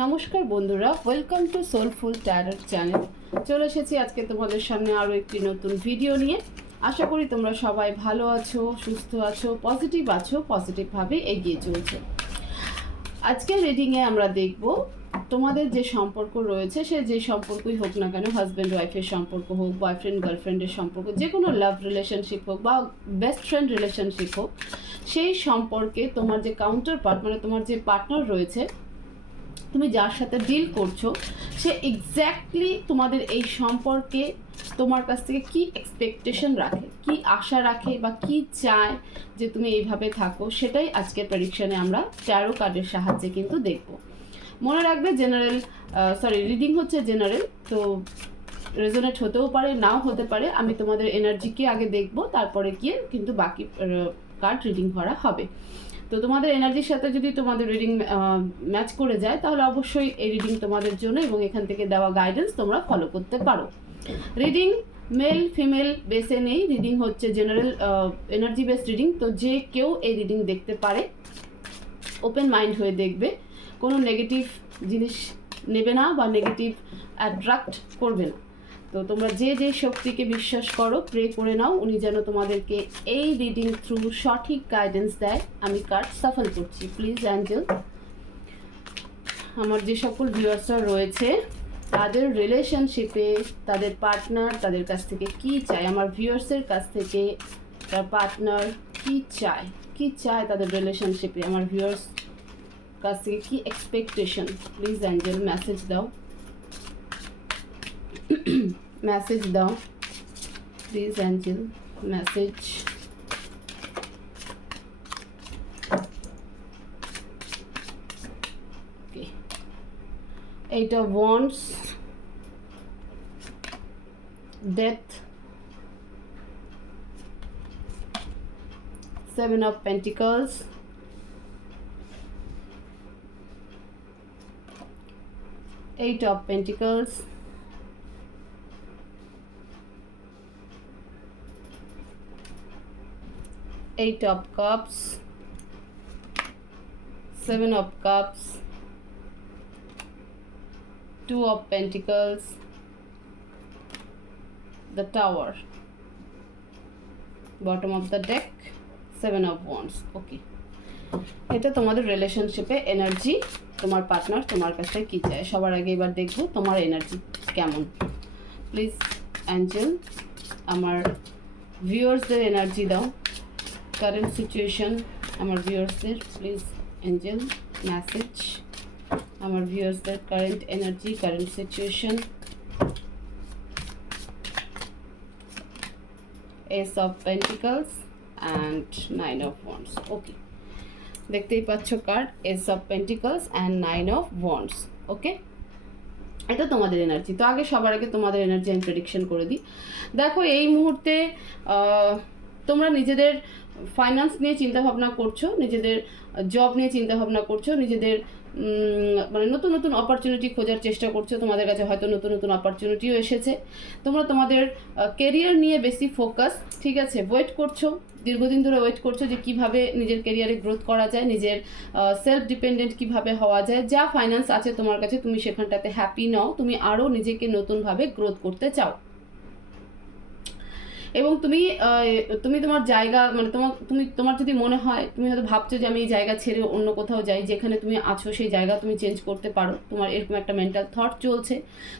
নমস্কার বন্ধুরা, welcome to soulful tarot channel. চলে এসেছি আজকে তোমাদের সামনে আরও একটি নতুন ভিডিও নিয়ে। আশা করি তোমরা সবাই ভালো আছো, সুস্থ আছো, পজিটিভভাবে এগিয়ে চলছো। আজকের রিডিংয়ে আমরা দেখব তোমাদের যে সম্পর্ক রয়েছে, সে যে সম্পর্কই হোক না কেন, হাজব্যান্ড ওয়াইফের সম্পর্ক হোক, বয়ফ্রেন্ড গার্লফ্রেন্ডের সম্পর্ক, যে কোনো লাভ রিলেশনশিপ হোক বা বেস্ট ফ্রেন্ড রিলেশনশিপ হোক, সেই সম্পর্কে তোমার যে কাউন্টার পার্ট, মানে তোমার যে পার্টনার রয়েছে, তুমি যার সাথে ডিল করছো, সে এক্স্যাক্টলি তোমাদের এই সম্পর্কে তোমার কাছ থেকে কি এক্সপেকটেশন রাখে, কি আশা রাখে বা কি চায় যে তুমি এইভাবে থাকো, সেটাই আজকের প্রেডিকশনে আমরা ট্যারো কার্ডের সাহায্যে কিন্তু দেখব। মনে রাখবে রিডিং হচ্ছে জেনারেল, তো রেজোনেট হতেও পারে, নাও হতে পারে। আমি তোমাদের এনার্জিকে আগে দেখব, তারপরে গিয়ে কিন্তু বাকি কার্ড রিডিং করা হবে। তো তোমাদের এনার্জির সাথে যদি তোমাদের রিডিং ম্যাচ করে যায়, তাহলে অবশ্যই এই রিডিং তোমাদের জন্য, এবং এখান থেকে দেওয়া গাইডেন্স তোমরা ফলো করতে পারো। রিডিং মেল ফিমেল বেসে নেই, রিডিং হচ্ছে জেনারেল এনার্জি বেসড রিডিং। তো যে কেউ এই রিডিং দেখতে পারে, ওপেন মাইন্ড হয়ে দেখবে, কোনো নেগেটিভ জিনিস নেবে না বা নেগেটিভ অ্যাট্রাক্ট করবে না। তো তোমরা যে যে শক্তিকে বিশ্বাস করো, প্রে করে নাও উনি যেন তোমাদেরকে এই রিডিং থ্রু সঠিক গাইডেন্স দেয়। আমি কার্ড সাফল করছি। প্লিজ অ্যাঞ্জেল, আমার যে সকল ভিউয়ার্সরা রয়েছে, তাদের রিলেশনশিপে তাদের পার্টনার তাদের কাছ থেকে কি চায়, আমার ভিউয়ার্সের কাছ থেকে তার পার্টনার কি চায় তাদের রিলেশনশিপে, আমার ভিউয়ার্স কাছ থেকে কি এক্সপেকটেশন। প্লিজ অ্যাঞ্জেল মেসেজ দাও, মেসেজ দাও please Angel, message. Okay, 8 of Wands, Death, 7 of Pentacles, Eight of Pentacles, Eight of Cups, Seven of Cups, Two of Pentacles, the Tower, bottom of the deck, Seven of Wands. ওকে, এটা তোমাদের রিলেশনশিপে energy, তোমার partner তোমার কাছে কি চায়। সবার আগে এবার দেখবো তোমার এনার্জি কেমন। প্লিজ অ্যাঞ্জেল, আমার ভিউয়ার্সদের এনার্জি দাও, কারেন্ট সিচুয়েশন আমার ভিউয়ার্সদের। প্লিজ অ্যাঞ্জেল মেসেজ, আমার ভিউয়ার্সদের current energy, current situation. Ace of Pentacles and Nine of Wands. ওকে, দেখতেই পাচ্ছ card S of pentacles and 9 of Wands। ওকে, এটা তোমাদের এনার্জি। তো সবার আগে তোমাদের এনার্জি আমি প্রেডিকশন করে দিই। দেখো, এই মুহূর্তে তোমরা নিজেদের ফাইন্যান্স নিয়ে চিন্তাভাবনা করছো, নিজেদের জব নিয়ে চিন্তাভাবনা করছো, নিজেদের মানে নতুন নতুন অপরচুনিটি খোঁজার চেষ্টা করছো। তোমাদের কাছে হয়তো নতুন নতুন অপরচুনিটিও এসেছে। তোমরা তোমাদের কেরিয়ার নিয়ে বেশি ফোকাস, ঠিক আছে, ওয়েট করছো, দীর্ঘদিন ধরে ওয়েট করছো যে কিভাবে নিজের কেরিয়ারে গ্রোথ করা যায়, নিজের সেলফ ডিপেন্ডেন্ট কিভাবে হওয়া যায়। যা ফাইন্যান্স আছে তোমার কাছে, তুমি সেখানটাতে হ্যাপি নও, তুমি আরও নিজেকে নতুনভাবে গ্রোথ করতে চাও। এবং তুমি তোমার জায়গা, মানে তোমার যদি মনে হয়, তুমি হয়তো ভাবছো যে আমি এই জায়গা ছেড়ে অন্য কোথাও যাই, যেখানে তুমি আছো সেই জায়গা তুমি চেঞ্জ করতে পারো, তোমার এরকম একটা মেন্টাল থট চলছে,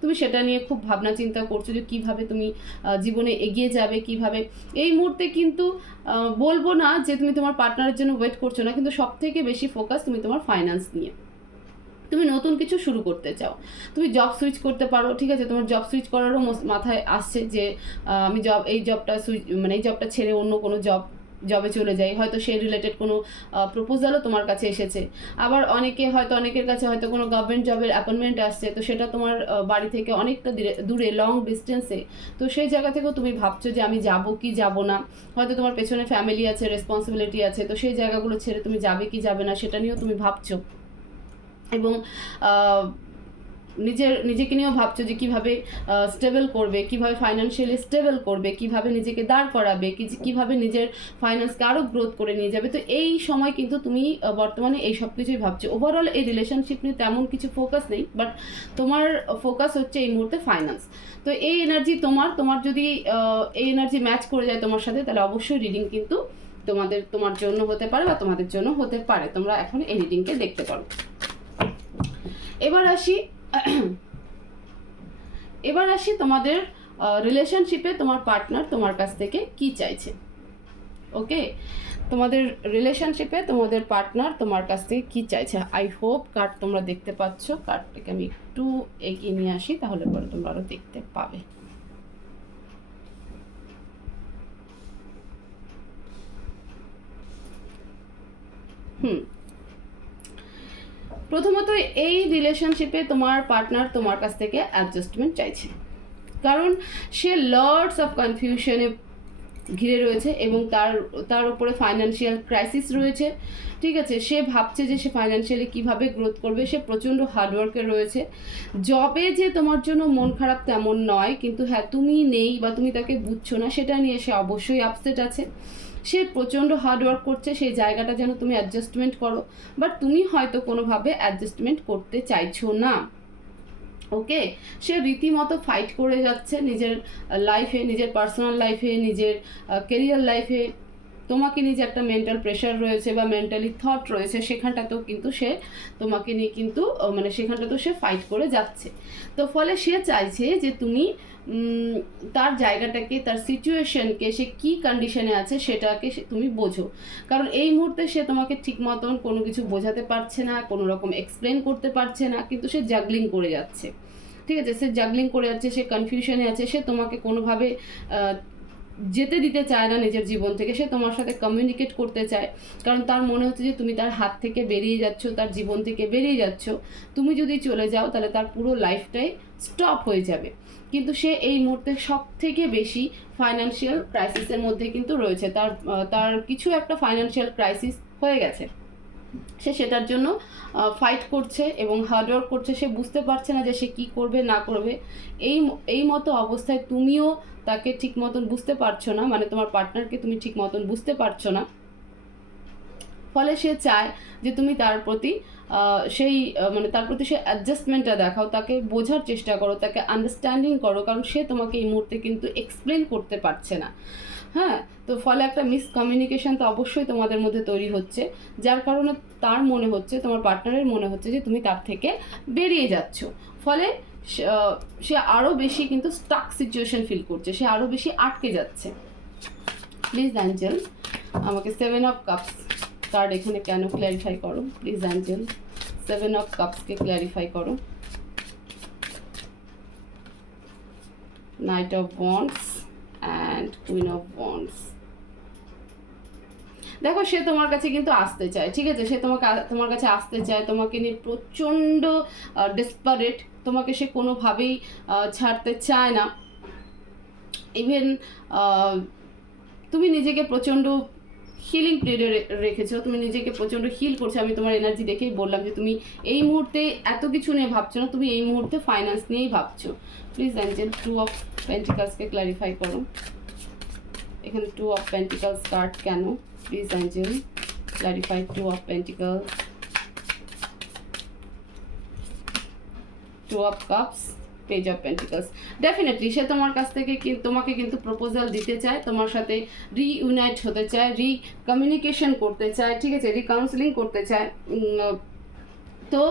তুমি সেটা নিয়ে খুব ভাবনা চিন্তা করছো যে কীভাবে তুমি জীবনে এগিয়ে যাবে, কিভাবে। এই মুহূর্তে কিন্তু বলবো না যে তুমি তোমার পার্টনারের জন্য ওয়েট করছো না, কিন্তু সব থেকে বেশি ফোকাস তুমি তোমার ফাইন্যান্স নিয়ে। তুমি নতুন কিছু শুরু করতে চাও, তুমি জব সুইচ করতে পারো, ঠিক আছে। তোমার জব সুইচ করারও মাথায় আসছে যে আমি এই জবটা ছেড়ে অন্য কোনো জবে চলে যাই, হয়তো সেই রিলেটেড কোনো প্রপোজালও তোমার কাছে এসেছে। আবার অনেকের কাছে হয়তো কোনো গভর্নমেন্ট জবের অ্যাপয়েন্টমেন্ট আসছে, তো সেটা তোমার বাড়ি থেকে অনেকটা দূরে, লং ডিস্টেন্সে। তো সেই জায়গা থেকেও তুমি ভাবছো যে আমি যাব কি যাব না, হয়তো তোমার পেছনে ফ্যামিলি আছে, রেসপন্সিবিলিটি আছে, তো সেই জায়গাগুলো ছেড়ে তুমি যাবে কি যাবে না সেটা নিয়েও তুমি ভাবছো। এবং নিজেকে নিয়েও ভাবছো যে কীভাবে স্টেবল করবে, কিভাবে ফাইন্যান্সিয়ালি স্টেবল করবে, কিভাবে নিজেকে দাঁড় করাবে, কিভাবে নিজের ফাইন্যান্সকে আরও গ্রোথ করে নিয়ে যাবে। তো এই সময় কিন্তু তুমি বর্তমানে এই সব কিছুই ভাবছো। ওভারঅল এই রিলেশনশিপ নিয়ে তেমন কিছু ফোকাস নেই, বাট তোমার ফোকাস হচ্ছে এই মুহূর্তে ফাইন্যান্স। তো এই এনার্জি তোমার যদি এই এনার্জি ম্যাচ করে যায় তোমার সাথে, তাহলে অবশ্যই রিডিং কিন্তু তোমার জন্য হতে পারে বা তোমাদের জন্য হতে পারে। তোমরা এখন এই রিডিংকে দেখতে পারো। এবার আসি তোমাদের রিলেশনশিপে তোমার পার্টনার তোমার কাছ থেকে কি চাইছে। ওকে, তোমাদের রিলেশনশিপে তোমাদের পার্টনার তোমার কাছ থেকে কি চাইছে। আই হোপ কার্ড তোমরা দেখতে পাচ্ছ। কার্ডটাকে আমি একটু এগিয়ে নিয়ে আসি, তাহলে পরে তোমরা আরো দেখতে পাবে। প্রথমত এই রিলেশনশিপে তোমার পার্টনার তোমার কাছ থেকে অ্যাডজাস্টমেন্ট চাইছে, কারণ সে লর্ডস অফ কনফিউশনে ঘিরে রয়েছে এবং তার উপরে ফাইন্যান্সিয়াল ক্রাইসিস রয়েছে। ঠিক আছে, সে ভাবছে যে সে ফাইন্যান্সিয়ালি কীভাবে গ্রোথ করবে। সে প্রচণ্ড হার্ডওয়ার্কে রয়েছে। জবে যে তোমার জন্য মন খারাপ তেমন নয়, কিন্তু হ্যাঁ তুমি নেই বা তুমি তাকে বুঝছো না, সেটা নিয়ে সে অবশ্যই আপসেট আছে। সে প্রচণ্ড হার্ডওয়ার্ক করছে সেই জায়গাটা যেন তুমি অ্যাডজাস্টমেন্ট করো, বাট তুমি হয়তো কোনোভাবে অ্যাডজাস্টমেন্ট করতে চাইছো না। ওকে, সে রীতিমতো ফাইট করে যাচ্ছে নিজের লাইফে, নিজের পার্সোনাল লাইফে, নিজের কেরিয়ার লাইফে। তোমাকে নিয়ে যে একটা মেন্টাল প্রেশার রয়েছে বা মেন্টালি থট রয়েছে, সেখানটাতেও কিন্তু সে তোমাকে নিয়ে কিন্তু মানে সেখানটাতেও সে ফাইট করে যাচ্ছে। তো ফলে সে চাইছে যে তুমি তার জায়গাটাকে, তার সিচুয়েশনকে, সে কী কন্ডিশনে আছে সেটাকে তুমি বোঝো। কারণ এই মুহূর্তে সে তোমাকে ঠিক মতন কোনো কিছু বোঝাতে পারছে না, কোনো রকম এক্সপ্লেন করতে পারছে না, কিন্তু সে জাগলিং করে যাচ্ছে। ঠিক আছে, সে জাগলিং করে যাচ্ছে, সে কনফিউশনে আছে, সে তোমাকে কোনোভাবে যেতে দিতে চায় না নিজের জীবন থেকে। সে তোমার সাথে কমিউনিকেট করতে চায়, কারণ তার মনে হচ্ছে যে তুমি তার হাত থেকে বেরিয়ে যাচ্ছ, তার জীবন থেকে বেরিয়ে যাচ্ছ। তুমি যদি চলে যাও তাহলে তার পুরো লাইফটাই স্টপ হয়ে যাবে। কিন্তু সে এই মুহূর্তে সব থেকে বেশি ফাইন্যান্সিয়াল ক্রাইসিসের মধ্যে কিন্তু রয়েছে। তার কিছু একটা ফাইন্যান্সিয়াল ক্রাইসিস হয়ে গেছে, সে সেটার জন্য ফাইট করছে এবং হার্ডওয়ার্ক করছে। সে বুঝতে পারছে না যে সে কী করবে না করবে। এই মতো অবস্থায় তুমিও তাকে ঠিক মতন বুঝতে পারছো না, মানে তোমার পার্টনারকে তুমি ঠিক মতন বুঝতে পারছো না। ফলে সে চায় যে তুমি তার প্রতি তার প্রতি সে অ্যাডজাস্টমেন্টটা দেখাও, তাকে বোঝার চেষ্টা করো, তাকে আন্ডারস্ট্যান্ডিং করো, কারণ সে তোমাকে এই মুহূর্তে কিন্তু এক্সপ্লেন করতে পারছে না। হ্যাঁ, তো ফলে একটা মিসকমিউনিকেশন তো অবশ্যই তোমাদের মধ্যে তৈরি হচ্ছে, যার কারণে তার মনে হচ্ছে, তোমার পার্টনারের মনে হচ্ছে যে তুমি তার থেকে বেরিয়ে যাচ্ছ। ফলে সে আরও বেশি কিন্তু স্টাক সিচুয়েশন ফিল করছে, সে আরও বেশি আটকে যাচ্ছে। প্লিজ অ্যাঞ্জেল আমাকে 7 অফ কাপস কার্ড এখানে কেন ক্ল্যারিফাই করো। প্লিজ অ্যাঞ্জেল 7 অফ কাপসকে ক্ল্যারিফাই করো। Night of wands and queen of wands. দেখো, সে তোমার কাছে কিন্তু আসতে চায়। ঠিক আছে, সে তোমার কাছে আসতে চায়, তোমাকে নিয়ে প্রচণ্ড ডেসপারেট। তোমাকে সে কোনোভাবেই ছাড়তে চায় না। ইভেন তুমি নিজেকে প্রচণ্ড হিলিং পিরিয়ডে রেখেছো, তুমি নিজেকে প্রচণ্ড হিল করছো। আমি তোমার এনার্জি দেখেই বললাম যে তুমি এই মুহূর্তে এত কিছু নিয়ে ভাবছো না, তুমি এই মুহূর্তে ফাইন্যান্স নিয়েই ভাবছো। প্লিজ অ্যাঞ্জেল 2 অফ পেন্টিকালসকে ক্ল্যারিফাই করো। এখানে 2 অফ পেন্টিকালস কার্ড কেন? Please angel clarify 2 of pentacles, 2 of cups, page of pentacles. Definitely সে তোমার কাছ থেকে তোমাকে কিন্তু প্রপোজাল দিতে চায়, তোমার সাথে রিইউনাইট হতে চায়, কমিউনিকেশন করতে চায়। ঠিক আছে, কাউন্সেলিং করতে চায়। তো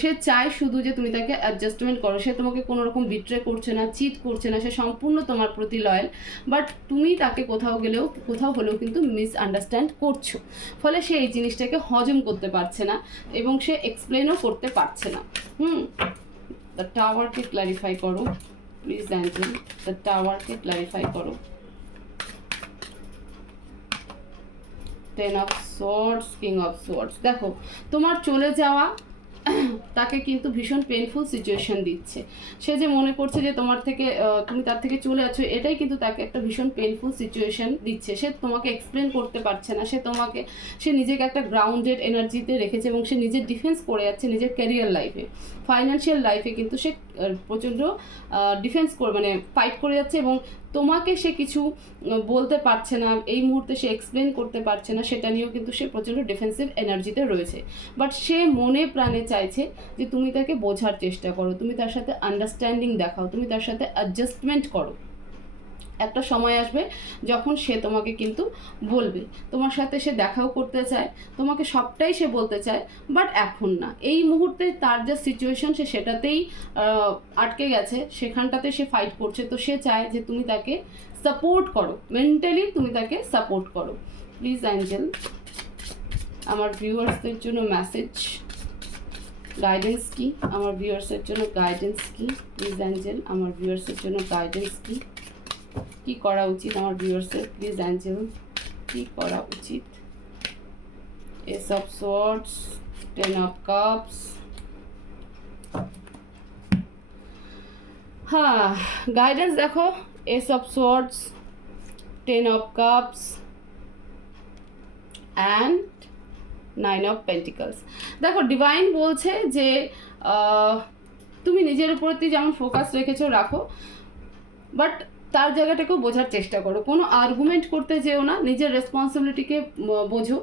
সে চায় শুধু যে তুমি তাকে অ্যাডজাস্টমেন্ট করো। সে তোমাকে কোনো রকম বিট্রে করছে না, চিট করছে না, সে সম্পূর্ণ তোমার প্রতি লয়াল। বাট তুমি তাকে কোথাও হলেও কিন্তু মিসআন্ডারস্ট্যান্ড করছো। ফলে সে এই জিনিসটাকে হজম করতে পারছে না এবং সে এক্সপ্লেনও করতে পারছে না। দ্য টাওয়ারকে ক্ল্যারিফাই করো। প্লিজ অ্যাঞ্জেল দ্য টাওয়ারকে ক্ল্যারিফাই করো। 10 of swords, king of swords. দেখো, তোমার চলে যাওয়া তাকে কিন্তু ভীষণ পেনফুল সিচুয়েশন দিচ্ছে। সে যে মনে করছে যে তোমার থেকে তুমি তার থেকে চলে আছো, এটাই কিন্তু তাকে একটা ভীষণ পেনফুল সিচুয়েশন দিচ্ছে। সে তোমাকে এক্সপ্লেন করতে পারছে না, সে নিজেকে একটা গ্রাউন্ডেড এনার্জিতে রেখেছে এবং সে নিজের ডিফেন্স করে যাচ্ছে নিজের ক্যারিয়ার লাইফে, ফাইন্যান্সিয়াল লাইফে কিন্তু সে প্রচণ্ড ডিফেন্স মানে ফাইট করে যাচ্ছে এবং তোমাকে সে কিছু বলতে পারছে না, এই মুহূর্তে সে এক্সপ্লেন করতে পারছে না, সেটা নিয়েও কিন্তু সে প্রচণ্ড ডিফেন্সিভ এনার্জিতে রয়েছে। বাট সে মনে প্রাণে চাইছে যে তুমি তাকে বোঝার চেষ্টা করো, তুমি তার সাথে আন্ডারস্ট্যান্ডিং দেখাও, তুমি তার সাথে অ্যাডজাস্টমেন্ট করো। একটা সময় আসবে যখন সে তোমাকে কিন্তু বলবে, তোমার সাথে সে দেখাও করতে চায়, তোমাকে সবটাই সে বলতে চায়, বাট এখন না। এই মুহূর্তে তার যা সিচুয়েশন সে সেটাতেই আটকে গেছে, সেখানটাতে সে ফাইট করছে। তো সে চায় যে তুমি তাকে সাপোর্ট করো, মেন্টালি তুমি তাকে সাপোর্ট করো। প্লিজ অ্যাঞ্জেল, আমার ভিউয়ার্সদের জন্য মেসেজ, গাইডেন্স কি আমার ভিউয়ার্সের জন্য, গাইডেন্স কি প্লিজ অ্যাঞ্জেল, আমার ভিউয়ার্সের জন্য গাইডেন্স কি করা উচিত আমার ভিউয়ার্সের, প্লিজ অ্যাঞ্জেল কি করা উচিত। S of swords, 10 of cups, হ্যাঁ গাইডেন্স দেখো, S of swords, 10 of cups and 9 of pentacles. দেখো ডিভাইন বলছে যে তুমি নিজের উপরই যেমন ফোকাস রেখেছো রাখো, বাট তার জায়গাটাকেও বোঝার চেষ্টা করো। কোনো আর্গুমেন্ট করতে যেও না, নিজের রেসপন্সিবিলিটিকে বোঝো,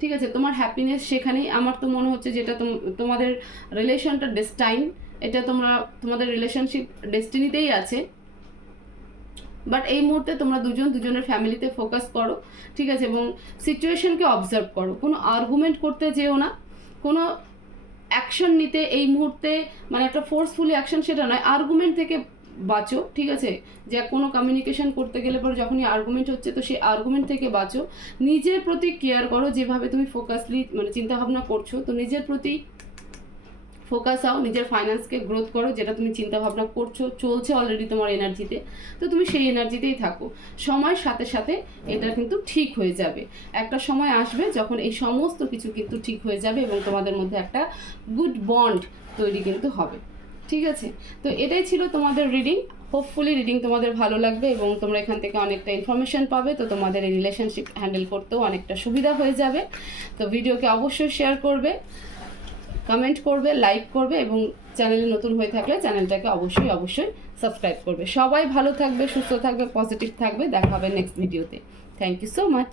ঠিক আছে? তোমার হ্যাপিনেস সেখানেই। আমার তো মনে হচ্ছে যেটা তোমাদের রিলেশনটা ডেস্টাইন, এটা তোমাদের রিলেশনশিপ ডেস্টিনিতেই আছে। বাট এই মুহূর্তে তোমরা দুজনের ফ্যামিলিতে ফোকাস করো, ঠিক আছে? এবং সিচুয়েশনকে অবজার্ভ করো, কোনো আর্গুমেন্ট করতে যেও না, কোনো অ্যাকশন নিতে এই মুহূর্তে মানে একটা ফোর্সফুলি অ্যাকশন সেটা নয়, আর্গুমেন্ট থেকে বাঁচো, ঠিক আছে? যে কোনো কমিউনিকেশন করতে গেলে পরে যখনই আর্গুমেন্ট হচ্ছে তো সেই আর্গুমেন্ট থেকে বাঁচো। নিজের প্রতি কেয়ার করো, যেভাবে তুমি ফোকাসলি মানে চিন্তাভাবনা করছো, তো নিজের প্রতি ফোকাস হও, নিজের ফাইন্যান্সকে গ্রোথ করো, যেটা তুমি চিন্তাভাবনা করছো চলছে অলরেডি তোমার এনার্জিতে, তো তুমি সেই এনার্জিতেই থাকো। সময়ের সাথে সাথে এটা কিন্তু ঠিক হয়ে যাবে। একটা সময় আসবে যখন এই সমস্ত কিছু কিন্তু ঠিক হয়ে যাবে এবং তোমাদের মধ্যে একটা গুড বন্ড তৈরি কিন্তু হবে, ঠিক আছে? তো এটাই ছিল তোমাদের রিডিং। হোপফুলি রিডিং তোমাদের ভালো লাগবে এবং তোমরা এখান থেকে অনেকটা ইনফরমেশন পাবে, তো তোমাদের এই রিলেশনশিপ হ্যান্ডেল করতেও অনেকটা সুবিধা হয়ে যাবে। তো ভিডিওকে অবশ্যই শেয়ার করবে, কমেন্ট করবে, লাইক করবে এবং চ্যানেলে নতুন হয়ে থাকলে চ্যানেলটাকে অবশ্যই সাবস্ক্রাইব করবে। সবাই ভালো থাকবে, সুস্থ থাকবে, পজিটিভ থাকবে। দেখা হবে নেক্সট ভিডিওতে। Thank you so much.